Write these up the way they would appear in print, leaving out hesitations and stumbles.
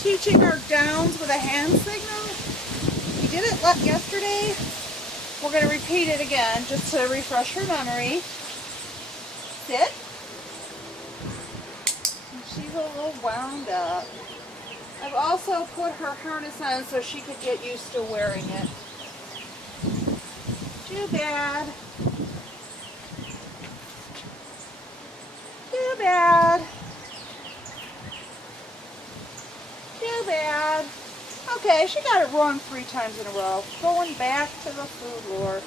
teaching our downs with a hand signal. We did it yesterday. We're going to repeat it again just to refresh her memory. Sit. And she's a little wound up. I've also put her harness on so she could get used to wearing it. Too bad. Too bad. Too bad. Okay, she got it wrong 3 times in a row. Going back to the food lure.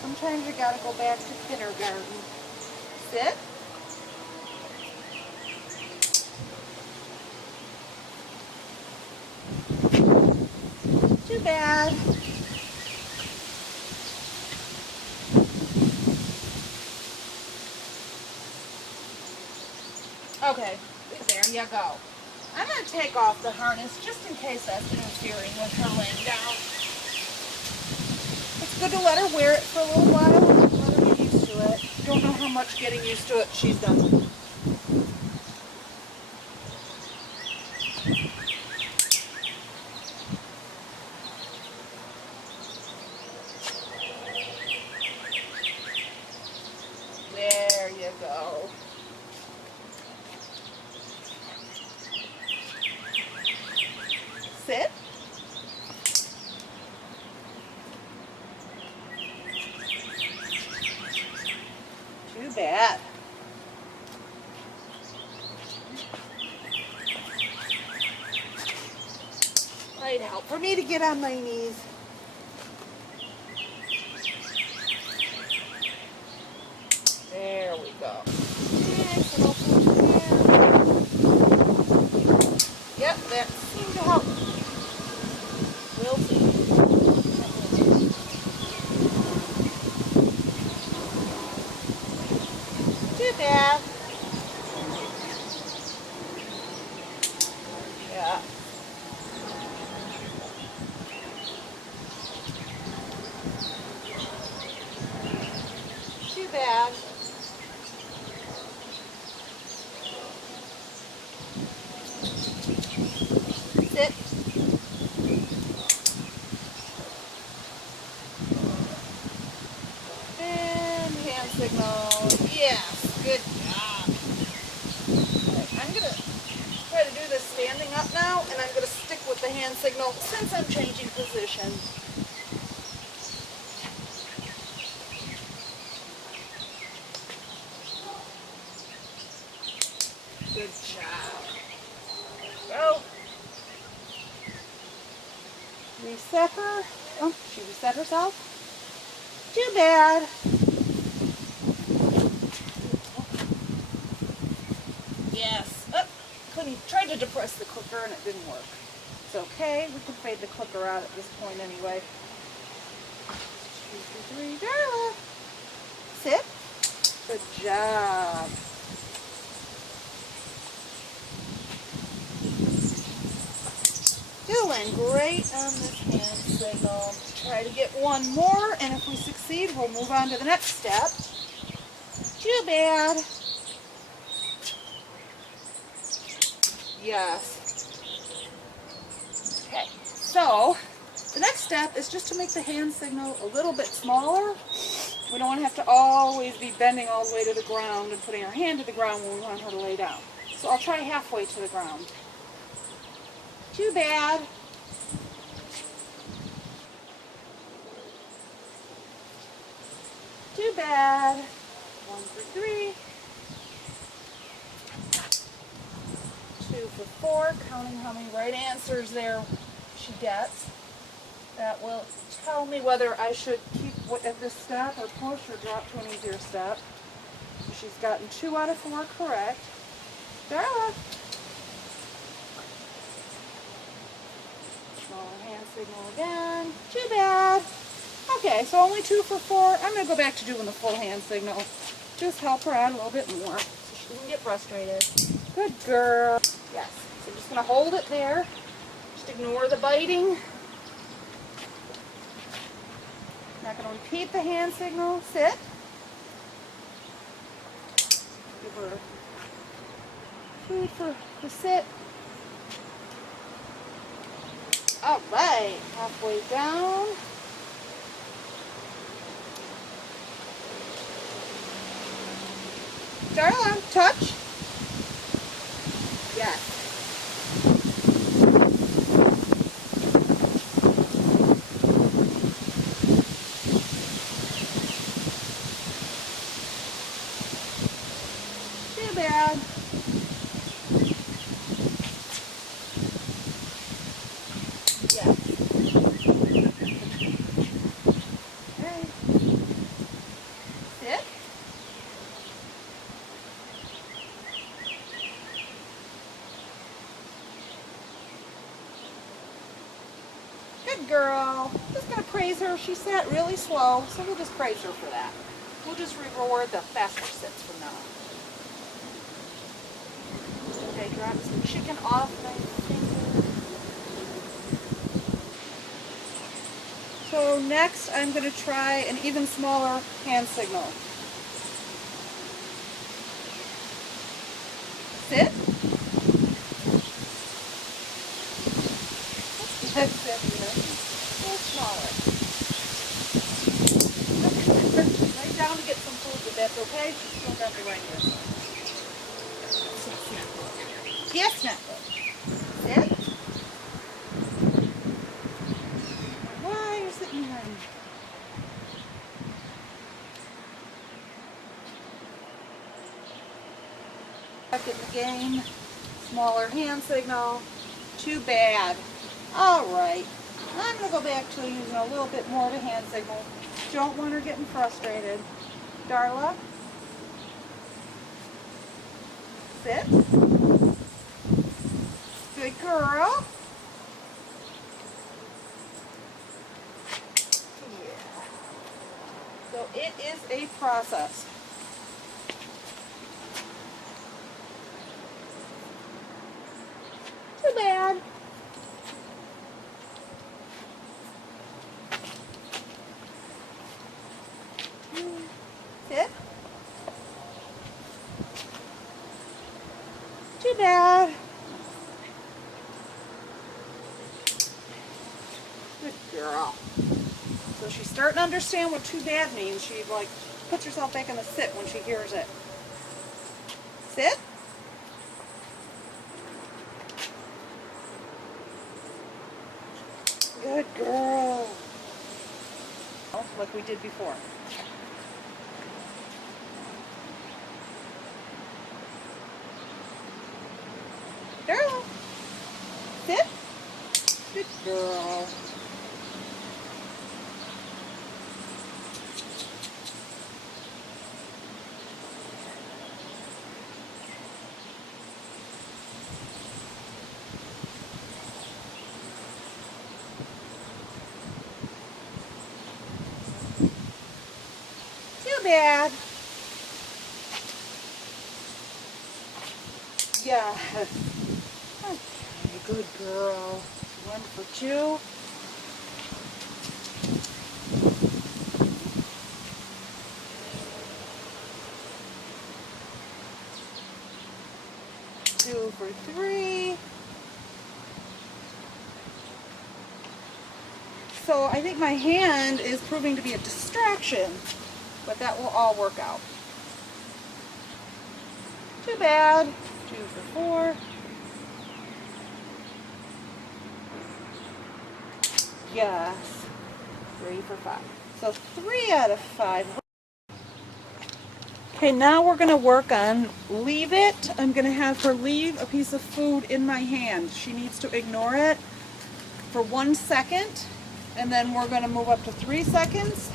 Sometimes you gotta go back to kindergarten. Sit. Too bad. Okay, there you go. I'm going to take off the harness just in case that's interfering with her laying down. It's good to let her wear it for a little while and let her get used to it. Don't know how much getting used to it she's done. There you go. Sit. Too bad. Might help for me to get on my knees. There we go. Nice little push there. Yep, that seemed to help. We'll see. Too bad. Yeah. Too bad. Sit. And hand signal. Yes, good job. Right, I'm going to try to do this standing up now, and I'm going to stick with the hand signal since I'm changing position. Good job. Go. Reset her. Oh, she reset herself. Too bad. Yes. Oh, tried to depress the clicker and it didn't work. It's okay. We can fade the clicker out at this point anyway. 2, 3, Darla. Sit. Good job. Doing great on this hand signal. Try to get one more, and if we succeed, we'll move on to the next step. Too bad. Yes. Okay, so the next step is just to make the hand signal a little bit smaller. We don't want to have to always be bending all the way to the ground and putting our hand to the ground when we want her to lay down. So I'll try halfway to the ground. Too bad. Too bad. 1 for 3. 2 for 4. Counting how many right answers there she gets. That will tell me whether I should keep at this step or push or drop to an easier step. So she's gotten 2 out of 4 correct. Darla. Smaller hand signal again. Too bad. Okay, so only 2 for 4. I'm going to go back to doing the full hand signal. Just help her out a little bit more so she doesn't get frustrated. Good girl. Yes. So I'm just going to hold it there. Just ignore the biting. Not going to repeat the hand signal. Sit. Give her food for the sit. All right, halfway down. Darla, touch. Yes. Too bad. Yes. Okay. Sit. Good girl. Just gonna praise her. She sat really slow, so we'll just praise her for that. We'll just reward the faster sits from now on. Okay, drop some chicken off my finger. So next I'm gonna try an even smaller hand signal. Sit. That's it, a little smaller. Lay down to get some food, but that's okay. You still got the right here. Yes, Snapple. Sit. Why are you sitting behind me? Back in the game. Smaller hand signal. Too bad. All right. I'm going to go back to using a little bit more of a hand signal. Don't want her getting frustrated. Darla. Sit. Good girl. Yeah. So it is a process. Too bad. Sit. Too bad. Good girl. So she's starting to understand what too bad means. She like puts herself back in the sit when she hears it. Sit. Good girl. Like we did before. Darla. Sit. Good girl. Too bad. Yeah. Okay, good girl. 1 for 2. Two for 3. So I think my hand is proving to be a distraction, but that will all work out. Too bad. 2 for 4. Yes. 3 for 5. So 3 out of 5. Okay, now we're going to work on leave it. I'm going to have her leave a piece of food in my hand. She needs to ignore it for 1 second, and then we're going to move up to 3 seconds.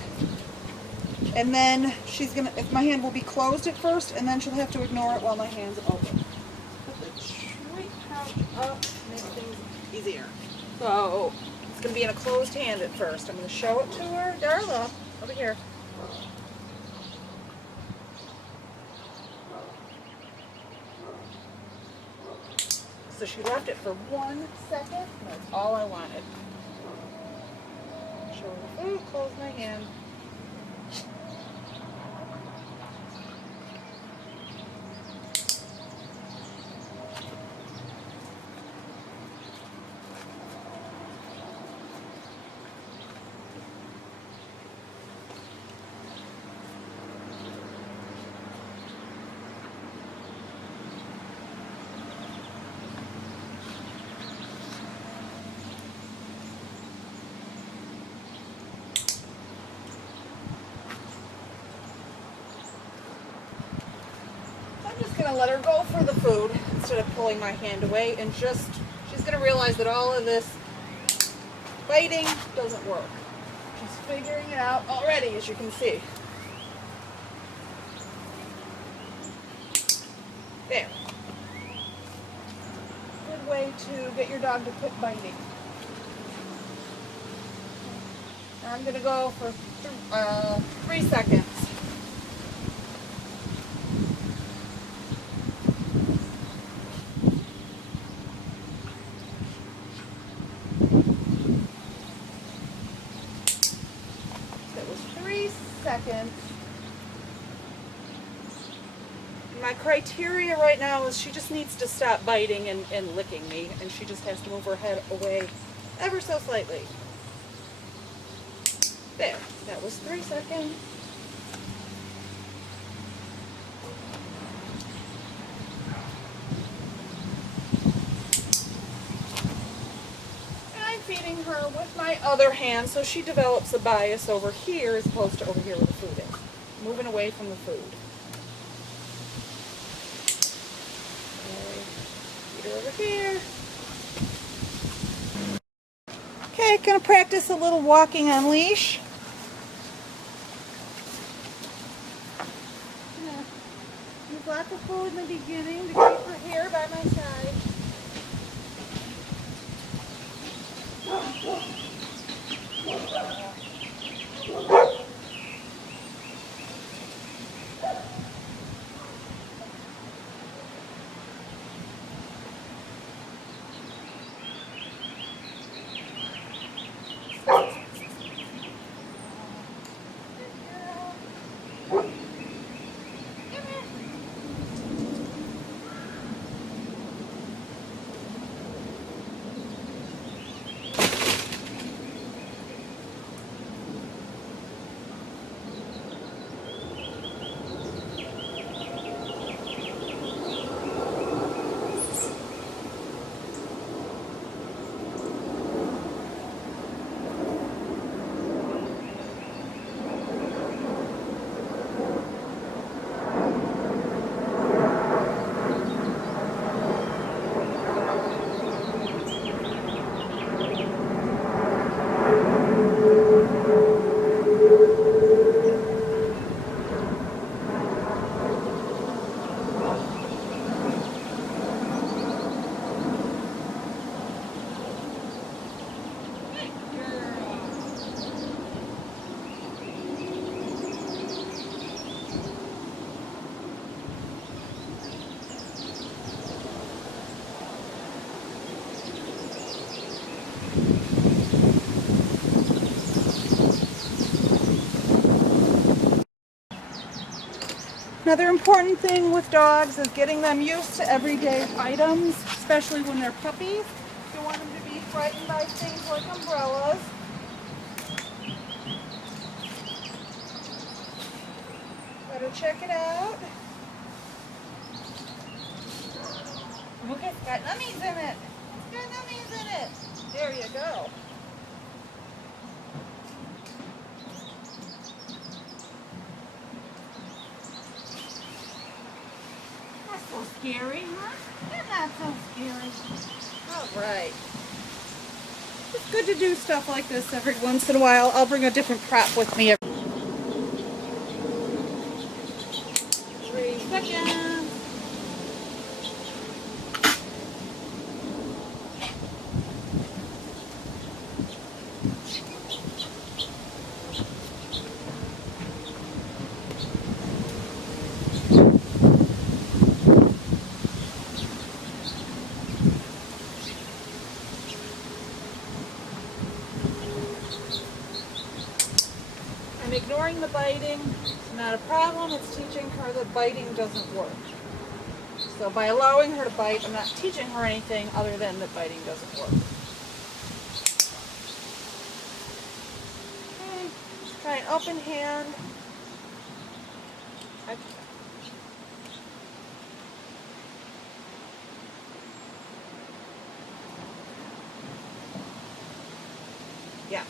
And then she's going to, my hand will be closed at first, and then she'll have to ignore it while my hand's open. Put the treat pouch up, make things easier. So it's going to be in a closed hand at first. I'm going to show it to her. Darla, over here. So she left it for 1 second. That's all I wanted. Show her the food, close my hand. just going to let her go for the food instead of pulling my hand away, and just, she's going to realize that all of this biting doesn't work. She's figuring it out already, as you can see. There. Good way to get your dog to quit biting. Now I'm going to go for 3 seconds. That was 3 seconds. My criteria right now is she just needs to stop biting and licking me, and she just has to move her head away ever so slightly. There, that was 3 seconds. And I'm feeding her with my other hand, so she develops a bias over here as opposed to over here where the food is. Moving away from the food. Over here. Okay, gonna practice a little walking on leash. Use lots of food in the beginning to keep her here by my side. Another important thing with dogs is getting them used to everyday items, especially when they're puppies. You don't want them to be frightened by things like umbrellas. Better check it out. Look, it's got nummies in it. It's got nummies in it. There you go. So scary, huh? They're not so scary. All right. It's good to do stuff like this every once in a while. I'll bring a different prop with me. 3 seconds. I'm ignoring the biting. It's not a problem. It's teaching her that biting doesn't work. So by allowing her to bite, I'm not teaching her anything other than that biting doesn't work. Okay. Try an open hand. Okay. Yes.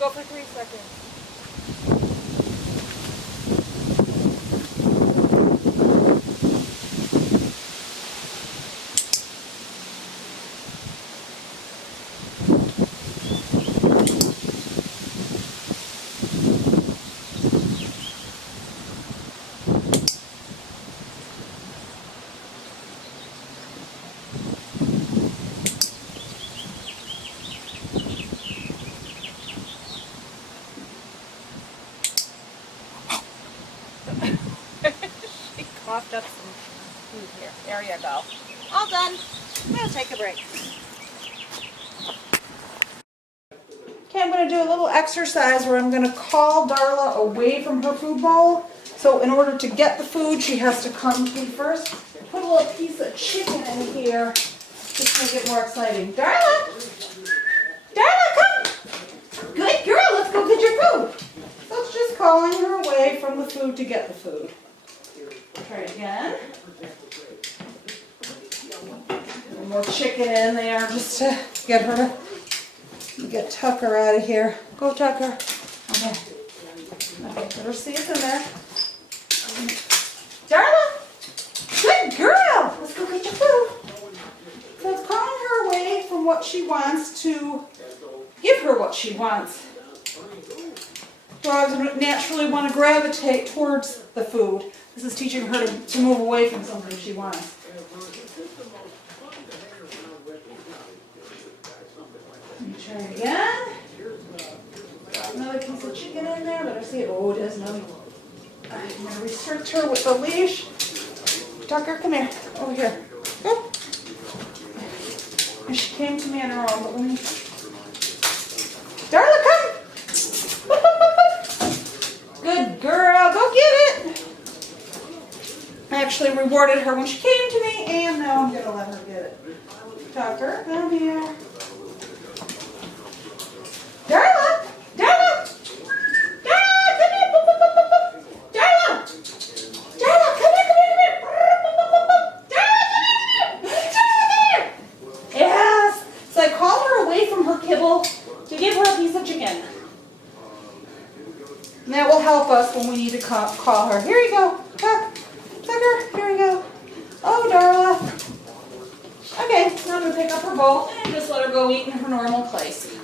go for 3 seconds. She coughed up some food here. There you go. All done. I'm going to take a break. Okay, I'm going to do a little exercise where I'm going to call Darla away from her food bowl. So in order to get the food, she has to come to me first. Put a little piece of chicken in here just to make it more exciting. Darla! Darla, come! Good girl, let's go get your food. So it's just calling her away from the food to get the food. Try it again. A little more chicken in there just to get her to get Tucker out of here. Go, Tucker. Okay. Okay, let her see it's in there. Darla! Good girl! Let's go get your food. So it's calling her away from what she wants to give her what she wants. Dogs naturally want to gravitate towards the food. This is teaching her to move away from something she wants. Let me try it again. Got another piece of chicken in there. Let her see it. Oh, it is another. I'm going to restrict her with the leash. Tucker, come here. Over here. Go. And she came to me on her own, but let me... Darla, come! Good girl, go get it! I actually rewarded her when she came to me, and now I'm going to let her get it. Tucker, come here. Darla! Darla! Darla, come here! Darla! Darla, come here, come here, come here! Darla, come here! Darla, yes! So I called her away from her kibble to give her a piece of chicken. And that will help us when we need to call her. Here you go. Tucker, here we go. Oh, Darla. Okay, now I'm going to pick up her bowl and just let her go eat in her normal place.